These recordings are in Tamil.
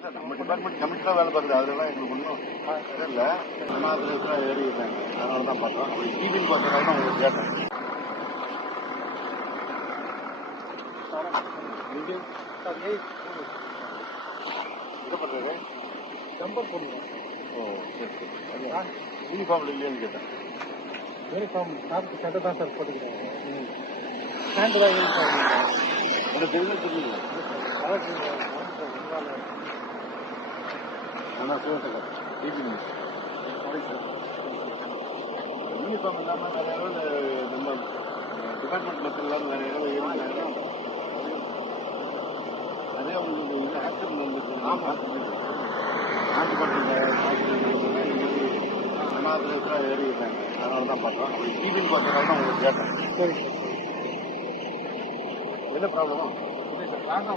இல்ல நம்ம டிபார்ட்மெண்ட் கமிஷனா வேலை பார்க்குது. அதெல்லாம் எங்களுக்கு ஒன்றும் தெரியல. விமானத்தில் ஏறி அதனால தான் பார்த்தோம். டிவின்னு உங்களுக்கு கேட்டேன். என்ன பண்ணுறது ஜம்பர் போடுவோம் ஓ சரி சரி. யூனிஃபார்ம்ல இல்லையான்னு கேட்டேன். யூனிஃபார்ம் சட்டை தான் சார் போட்டுக்கிறேன் தான் யூனிஃபார்ம் எனக்கு தெரிஞ்சது தெரியல. யூனிஃபார்ம் இல்லாமல் நிறைய இடத்துல நம்ம டிபார்ட்மெண்ட் மக்கள் இல்லாமல் நிறைய இடத்துல ஏறினாங்க நிறைய உங்களுக்கு இது ஆக்சிடென்ட் வந்துச்சு விமானத்தில் ஏறி இருக்காங்க அதனால தான் பார்த்தோம் டிவின்னு பார்த்தனால தான் உங்களுக்கு கேட்டேன் சரி என்ன ப்ராப்ளம் காசா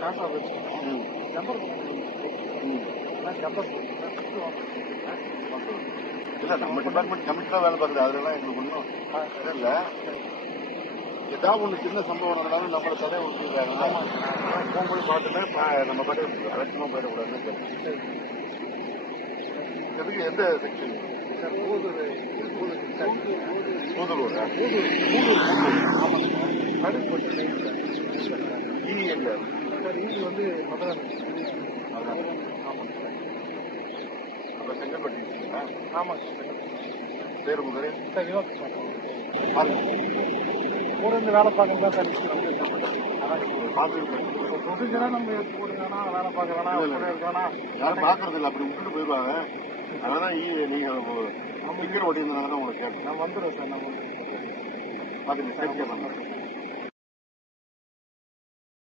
காசா வச்சு. ம். ஜம்பர் ம். இல்ல நம்ம டிபார்ட்மெண்ட் கமிஷனா வேலை பார்க்குது அதெல்லாம் எங்களுக்கு ஒன்றும் இல்லை ஏதாவது ஒன்று சின்ன சம்பவம் நடந்தாலும் நம்மளை தடையை விட்டுருக்காங்க போகும்போது பார்த்துட்டு நம்ம பாட்டு அலட்சியமா போயிடக்கூடாதுன்னு எந்த செக்ஷன் ஊதுரு கூதலூரா எங்க சார் இது வந்து மதுரை அப்போ செங்கல்பட்டு? ஆமாம் பேர் உங்க பேரு? சார் வினோத் பாருங்க. கூட இருந்து வேலை பார்க்கணும் தான் சார். ப்ரொசீஜராக நம்ம போட்டுக்கானா வேலை பார்க்க வேணாம். கூட யாரும் பார்க்கறது இல்லை. அப்படி விட்டுட்டு போயிடுவாங்க. அதனால ஈ நீங்க ஸ்டிக்கர் ஒட்டியிருந்தனால தான் உங்களுக்கு கேட்டேன். நான் வந்துடுவேன் சார் நான் பார்த்துங்க சேஃப்டியாக பண்ணலாம்